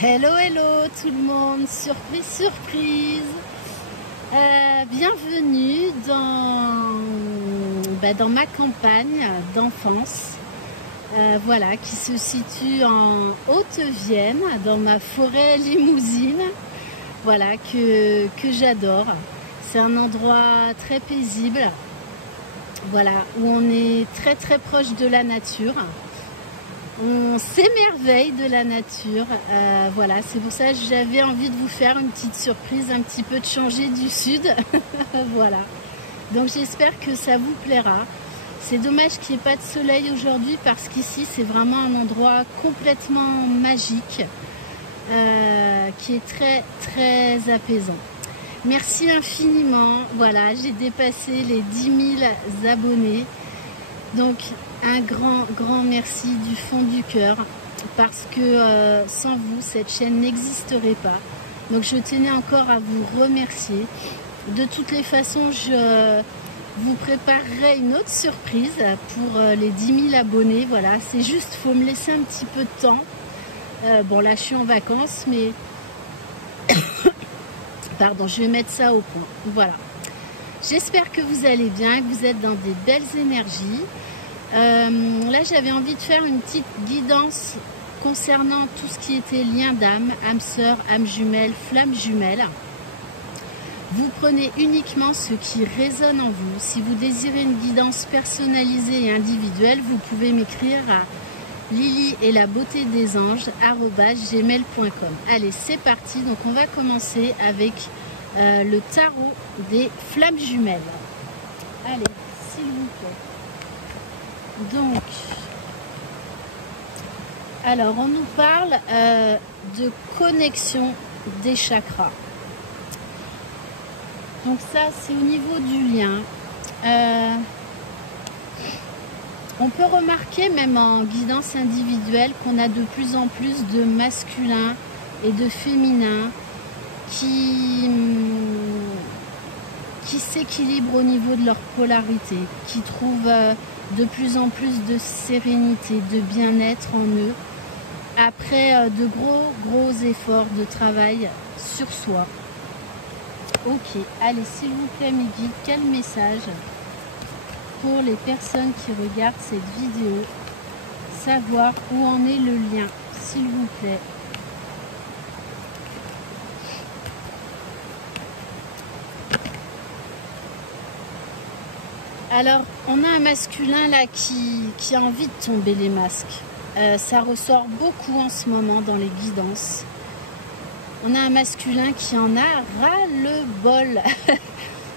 Hello, hello tout le monde, surprise, surprise. Bienvenue dans ma campagne d'enfance, voilà, qui se situe en Haute-Vienne, dans ma forêt limousine, voilà, que j'adore. C'est un endroit très paisible, voilà, où on est très très proche de la nature. On s'émerveille de la nature, voilà, c'est pour ça que j'avais envie de vous faire une petite surprise, un petit peu de changer du sud, voilà. Donc j'espère que ça vous plaira. C'est dommage qu'il n'y ait pas de soleil aujourd'hui parce qu'ici c'est vraiment un endroit complètement magique, qui est très très apaisant. Merci infiniment, voilà, j'ai dépassé les 10 000 abonnés. Donc un grand merci du fond du cœur parce que sans vous cette chaîne n'existerait pas. Donc je tenais encore à vous remercier. De toutes les façons, je vous préparerai une autre surprise pour les 10 000 abonnés. Voilà, c'est juste, faut me laisser un petit peu de temps. Bon là je suis en vacances mais pardon, je vais mettre ça au point. Voilà. J'espère que vous allez bien, que vous êtes dans des belles énergies. Là, j'avais envie de faire une petite guidance concernant tout ce qui était lien d'âme, âme sœur, âme jumelle, flamme jumelle. Vous prenez uniquement ce qui résonne en vous. Si vous désirez une guidance personnalisée et individuelle, vous pouvez m'écrire à Lily et la beauté des anges @gmail.com. Allez, c'est parti. Donc, on va commencer avec le tarot des flammes jumelles. Allez, s'il vous plaît. Donc, alors on nous parle de connexion des chakras. Donc ça, c'est au niveau du lien. On peut remarquer, même en guidance individuelle, qu'on a de plus en plus de masculin et de féminin qui s'équilibrent au niveau de leur polarité, qui trouvent de plus en plus de sérénité, de bien-être en eux, après de gros efforts de travail sur soi. Ok, allez, s'il vous plaît mes guides, quel message pour les personnes qui regardent cette vidéo, savoir où en est le lien, s'il vous plaît. Alors, on a un masculin là qui a envie de tomber les masques. Ça ressort beaucoup en ce moment dans les guidances. On a un masculin qui en a ras-le-bol.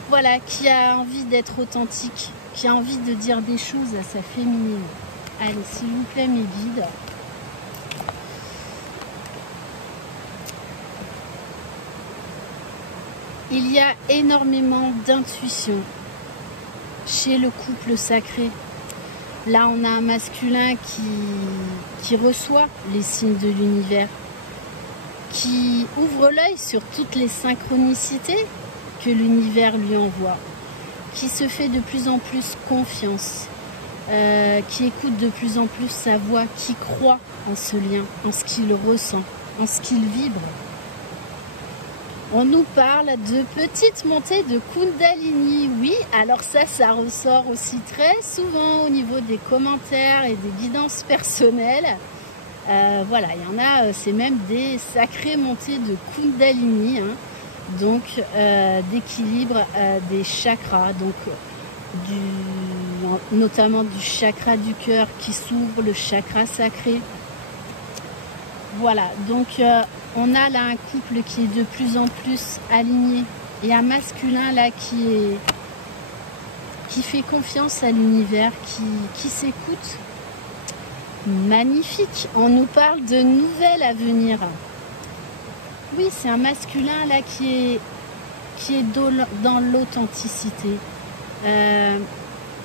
Voilà, qui a envie d'être authentique, qui a envie de dire des choses à sa féminine. Allez, s'il vous plaît, mes guides. Il y a énormément d'intuition chez le couple sacré. Là, on a un masculin qui reçoit les signes de l'univers, qui ouvre l'œil sur toutes les synchronicités que l'univers lui envoie, qui se fait de plus en plus confiance, qui écoute de plus en plus sa voix, qui croit en ce lien, en ce qu'il ressent, en ce qu'il vibre. On nous parle de petites montées de Kundalini. Oui, alors ça ressort aussi très souvent au niveau des commentaires et des guidances personnelles. Voilà, il y en a, c'est même des sacrées montées de Kundalini, hein, donc d'équilibre des chakras, donc notamment du chakra du cœur qui s'ouvre, le chakra sacré. Voilà, donc on a là un couple qui est de plus en plus aligné et un masculin là qui fait confiance à l'univers, qui s'écoute. Magnifique, on nous parle de nouvelles à venir. Oui, c'est un masculin là qui est dans l'authenticité,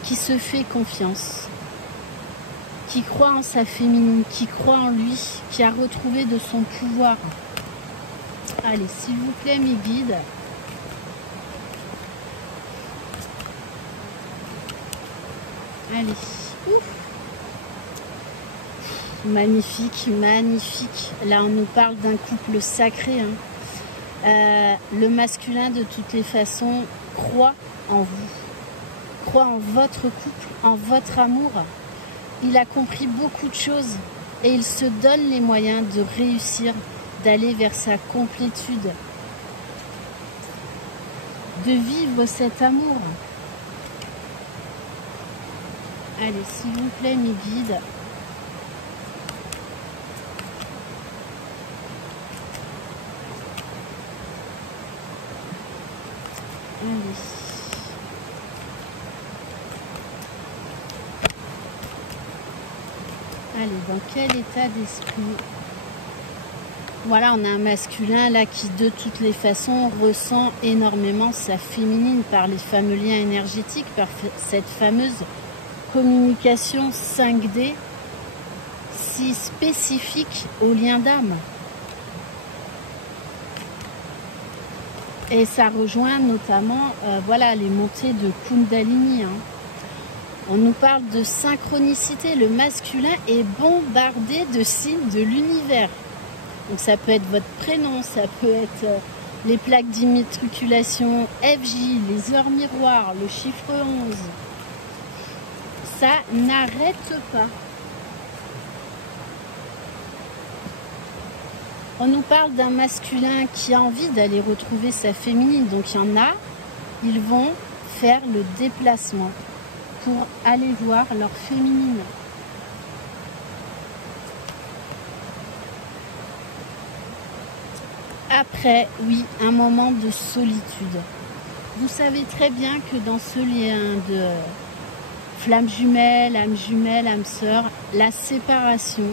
qui se fait confiance, qui croit en sa féminine, qui croit en lui, qui a retrouvé de son pouvoir. Allez, s'il vous plaît, mes guides. Allez. Ouf. magnifique, magnifique. Là, on nous parle d'un couple sacré, hein. Le masculin, de toutes les façons, croit en vous, croit en votre couple, en votre amour. Il a compris beaucoup de choses et il se donne les moyens de réussir, d'aller vers sa complétude, de vivre cet amour. Allez, s'il vous plaît, mes guides. Allez. Allez, dans quel état d'esprit? Voilà, on a un masculin là qui de toutes les façons ressent énormément sa féminine par les fameux liens énergétiques, par cette fameuse communication 5D si spécifique aux liens d'âme. Et ça rejoint notamment voilà, les montées de Kundalini, hein. On nous parle de synchronicité. Le masculin est bombardé de signes de l'univers. Donc ça peut être votre prénom, ça peut être les plaques d'immatriculation FJ, les heures miroirs, le chiffre 11. Ça n'arrête pas. On nous parle d'un masculin qui a envie d'aller retrouver sa féminine. Donc il y en a, ils vont faire le déplacement pour aller voir leur féminine. Après, oui, un moment de solitude. Vous savez très bien que dans ce lien de flamme jumelle, âme sœur, la séparation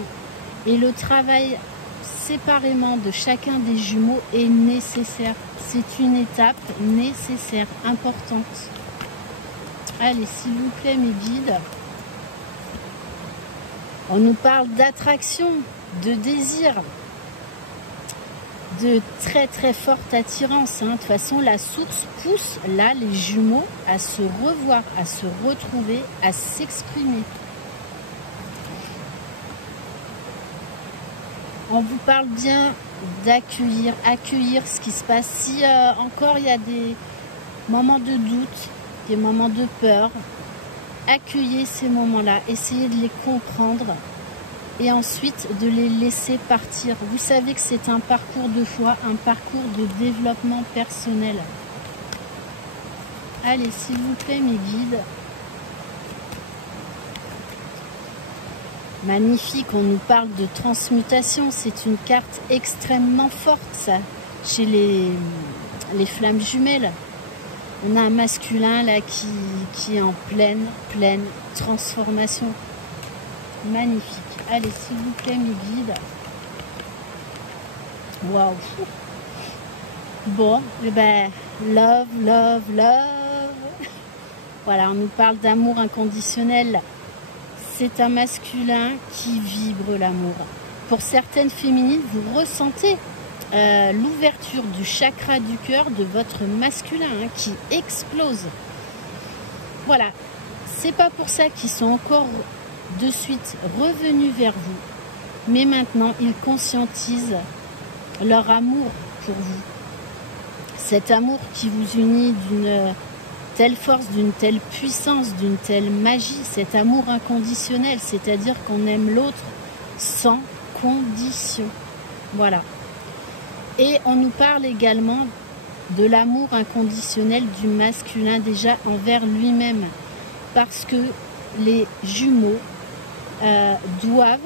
et le travail séparément de chacun des jumeaux est nécessaire. C'est une étape nécessaire, importante. Allez, s'il vous plaît, mes guides. On nous parle d'attraction, de désir, de très très forte attirance, hein. De toute façon, la source pousse là les jumeaux à se revoir, à se retrouver, à s'exprimer. On vous parle bien d'accueillir, accueillir ce qui se passe. Si encore il y a des moments de doute, des moments de peur, accueillez ces moments-là, essayez de les comprendre et ensuite de les laisser partir. Vous savez que c'est un parcours de foi, un parcours de développement personnel. Allez, s'il vous plaît, mes guides. Magnifique, on nous parle de transmutation. C'est une carte extrêmement forte, ça, chez les flammes jumelles. On a un masculin là qui est en pleine transformation. Magnifique. Allez, s'il vous plaît, mes guides. Waouh. Bon, et ben, love, love, love. Voilà, on nous parle d'amour inconditionnel. C'est un masculin qui vibre l'amour. Pour certaines féminines, vous ressentez l'ouverture du chakra du cœur de votre masculin, hein, qui explose. Voilà, c'est pas pour ça qu'ils sont encore de suite revenus vers vous, mais maintenant ils conscientisent leur amour pour vous. Cet amour qui vous unit d'une telle force, d'une telle puissance, d'une telle magie, cet amour inconditionnel, c'est-à-dire qu'on aime l'autre sans condition. Voilà. Et on nous parle également de l'amour inconditionnel du masculin déjà envers lui-même, parce que les jumeaux doivent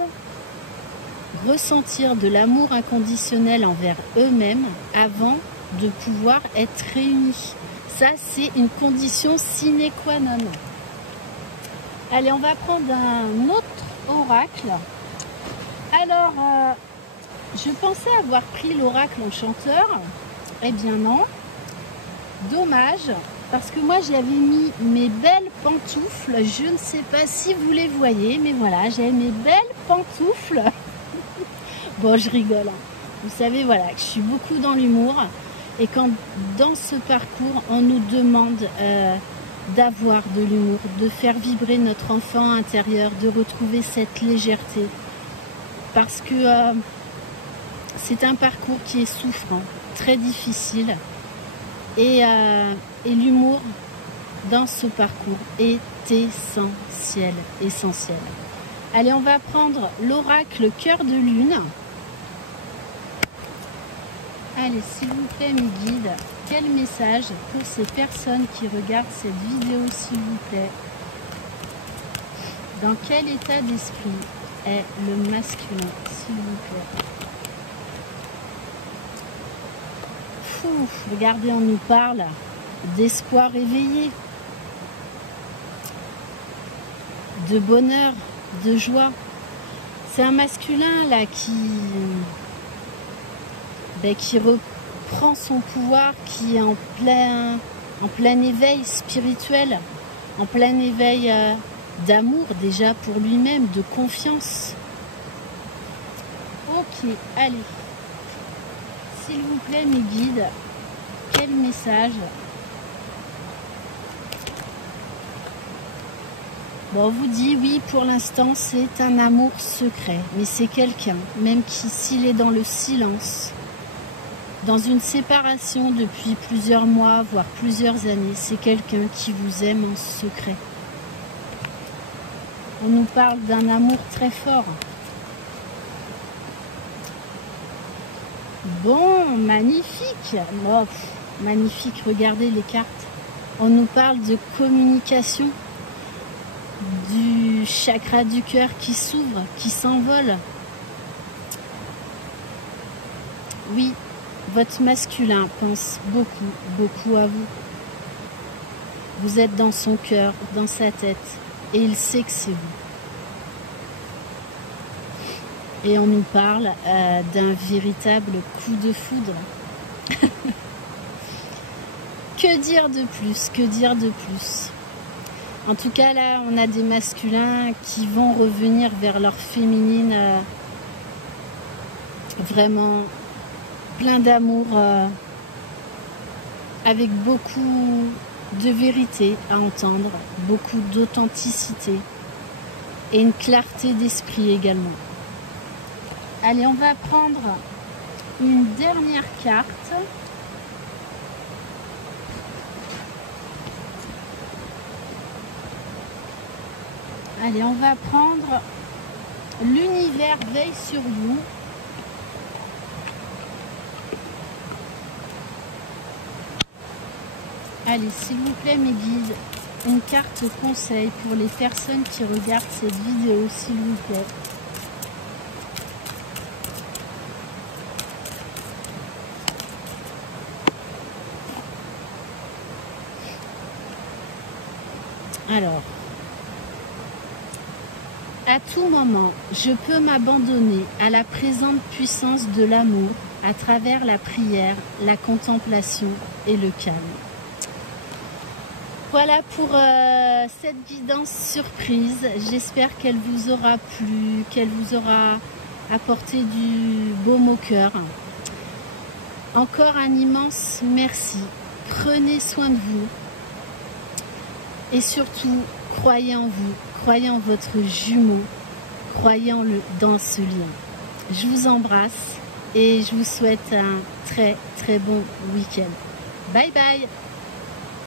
ressentir de l'amour inconditionnel envers eux-mêmes avant de pouvoir être réunis. Ça, c'est une condition sine qua non. Allez, on va prendre un autre oracle. Alors, je pensais avoir pris l'oracle enchanteur. Eh bien non. Dommage. Parce que moi, j'avais mis mes belles pantoufles. Je ne sais pas si vous les voyez, mais voilà, j'avais mes belles pantoufles. Bon, je rigole. Vous savez, voilà, que je suis beaucoup dans l'humour. Et quand dans ce parcours, on nous demande d'avoir de l'humour, de faire vibrer notre enfant intérieur, de retrouver cette légèreté, parce que c'est un parcours qui est souffrant, très difficile, et l'humour dans ce parcours est essentiel. Allez, on va prendre l'oracle cœur de lune. Allez, s'il vous plaît, mes guides, quel message pour ces personnes qui regardent cette vidéo, s'il vous plaît? Dans quel état d'esprit est le masculin, s'il vous plaît? Regardez, on nous parle d'espoir éveillé, de bonheur, de joie. C'est un masculin là qui reprend son pouvoir, qui est en plein éveil spirituel, en plein éveil d'amour déjà pour lui-même, de confiance. Ok, allez. S'il vous plaît, mes guides, quel message? Bon, on vous dit oui, pour l'instant, c'est un amour secret. Mais c'est quelqu'un, même s'il est dans le silence, dans une séparation depuis plusieurs mois, voire plusieurs années, c'est quelqu'un qui vous aime en secret. On nous parle d'un amour très fort. Bon, magnifique. Oh, magnifique, regardez les cartes. On nous parle de communication, du chakra du cœur qui s'ouvre, qui s'envole. Oui, votre masculin pense beaucoup à vous. Vous êtes dans son cœur, dans sa tête, et il sait que c'est vous. Et on nous parle d'un véritable coup de foudre. Que dire de plus? Que dire de plus? En tout cas, là, on a des masculins qui vont revenir vers leur féminine, vraiment plein d'amour, avec beaucoup de vérité à entendre, beaucoup d'authenticité et une clarté d'esprit également. Allez, on va prendre une dernière carte. Allez, on va prendre l'univers veille sur vous. Allez, s'il vous plaît, mes guides, une carte conseil pour les personnes qui regardent cette vidéo, s'il vous plaît. Alors, à tout moment, je peux m'abandonner à la présente puissance de l'amour à travers la prière, la contemplation et le calme. Voilà pour cette guidance surprise. J'espère qu'elle vous aura plu, qu'elle vous aura apporté du baume au cœur. Encore un immense merci. Prenez soin de vous. Et surtout, croyez en vous, croyez en votre jumeau, croyez dans ce lien. Je vous embrasse et je vous souhaite un très bon week-end. Bye bye!